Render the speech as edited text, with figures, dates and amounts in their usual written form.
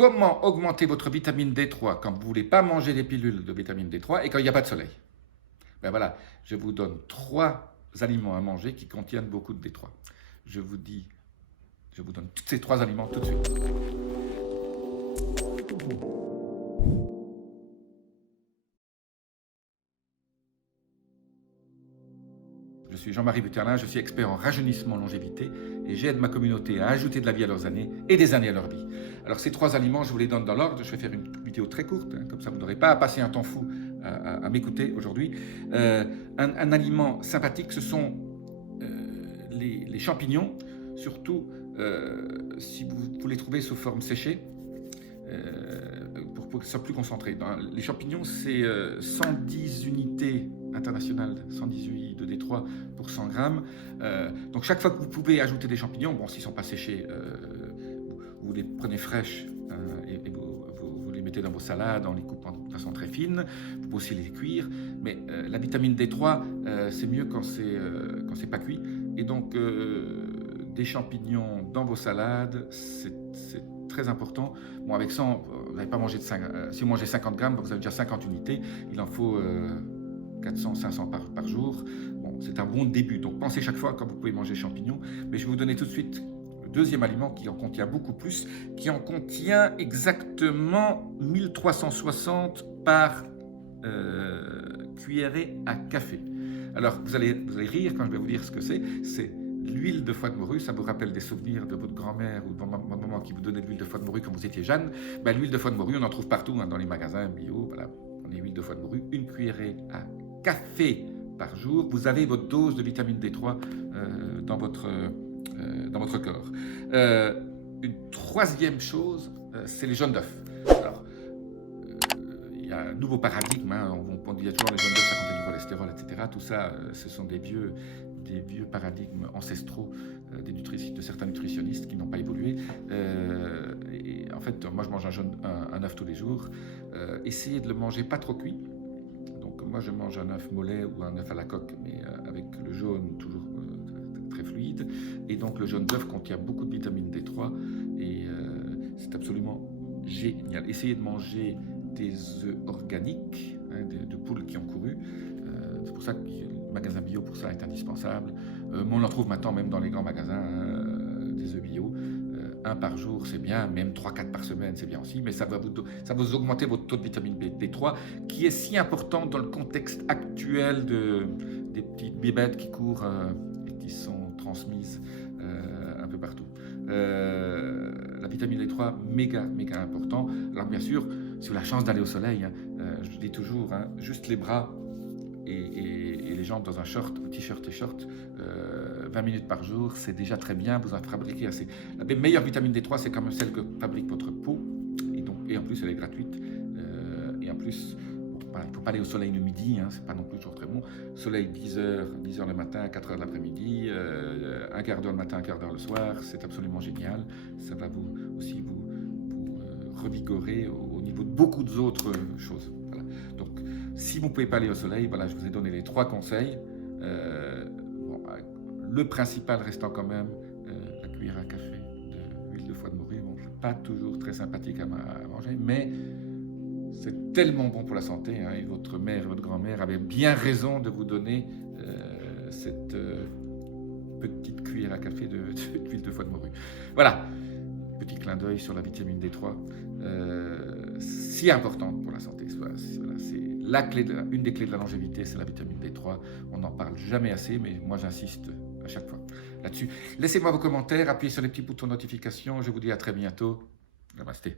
comment augmenter votre vitamine D3 quand vous ne voulez pas manger des pilules de vitamine D3 et quand il n'y a pas de soleil. Ben voilà, je vous donne 3 aliments à manger qui contiennent beaucoup de D3. Je vous donne tous ces 3 aliments tout de suite. Je suis Jean-Marie Buterlin, je suis expert en rajeunissement longévité et j'aide ma communauté à ajouter de la vie à leurs années et des années à leur vie. Alors ces 3 aliments, je vous les donne dans l'ordre, je vais faire une vidéo très courte, comme ça vous n'aurez pas à passer un temps fou à m'écouter aujourd'hui. Un aliment sympathique, ce sont les champignons, surtout si vous les trouvez sous forme séchée, pour qu'ils soient plus concentrés. Les champignons, c'est 110 unités internationales, 118 de D3 pour 100 grammes. Donc chaque fois que vous pouvez ajouter des champignons, bon, s'ils ne sont pas séchés, vous les prenez fraîches et vous les mettez dans vos salades en les coupant de façon très fine. Vous pouvez aussi les cuire, mais la vitamine D3, c'est mieux quand c'est pas cuit. Et donc, des champignons dans vos salades, c'est très important. Bon, avec ça, vous n'allez pas manger si vous mangez 50 grammes, vous avez déjà 50 unités. Il en faut 400, 500 par jour. Bon, c'est un bon début. Donc, pensez chaque fois quand vous pouvez manger champignons. Mais je vais vous donner tout de suite le deuxième aliment qui en contient beaucoup plus, qui en contient exactement 1360 par cuillerée à café. Alors, vous allez rire quand je vais vous dire ce que c'est. C'est l'huile de foie de morue. Ça vous rappelle des souvenirs de votre grand-mère ou de votre maman qui vous donnait de l'huile de foie de morue quand vous étiez jeune. Ben, l'huile de foie de morue, on en trouve partout, dans les magasins bio. Voilà, on est huile de foie de morue. Une cuillerée à café par jour. Vous avez votre dose de vitamine D3 dans votre corps. Une troisième chose, c'est les jaunes d'œufs. Alors, il y a un nouveau paradigme, on dit toujours les jaunes d'œufs, ça contient du cholestérol, etc. Tout ça, ce sont des vieux paradigmes ancestraux de certains nutritionnistes qui n'ont pas évolué. Et en fait, moi je mange un œuf tous les jours. Essayez de le manger pas trop cuit. Donc moi je mange un œuf mollet ou un œuf à la coque, mais avec le jaune toujours très fluide. Et donc le jaune d'œuf contient beaucoup de vitamine D3 et c'est absolument génial. Essayez de manger des œufs organiques, de poules qui ont couru. C'est pour ça que le magasin bio pour ça est indispensable. Mais on en trouve maintenant même dans les grands magasins, des œufs bio. 1 par jour, c'est bien, même 3-4 par semaine, c'est bien aussi, mais ça va vous augmenter votre taux de vitamine D3, qui est si important dans le contexte actuel des petites bébêtes qui courent et qui sont transmises un peu partout. La vitamine D3, méga important. Alors bien sûr, si vous avez la chance d'aller au soleil, je dis toujours, juste les bras et les jambes dans un short, t-shirt et short, 20 minutes par jour, c'est déjà très bien. Vous en fabriquez assez. La meilleure vitamine D3, c'est quand même celle que fabrique votre peau. Et en plus, elle est gratuite. Et en plus, il ne faut pas aller au soleil le midi, c'est pas non plus toujours très bon. Soleil 10h le matin, 4h l'après-midi, un quart d'heure le matin, un quart d'heure le soir, c'est absolument génial. Ça va aussi vous revigorer au niveau de beaucoup d'autres choses. Voilà. Donc, si vous ne pouvez pas aller au soleil, voilà, je vous ai donné les 3 conseils. Le principal restant quand même la cuillère à café d'huile de foie de morue. Bon, pas toujours très sympathique à manger, mais c'est tellement bon pour la santé, et votre mère et votre grand-mère avaient bien raison de vous donner cette petite cuillère à café d'huile de foie de morue. Voilà, petit clin d'œil sur la vitamine D3, si importante pour la santé. Voilà, c'est une des clés de la longévité, c'est la vitamine D3. On n'en parle jamais assez, mais moi j'insiste à chaque fois là-dessus. Laissez-moi vos commentaires, appuyez sur les petits boutons de notification. Je vous dis à très bientôt. Namasté.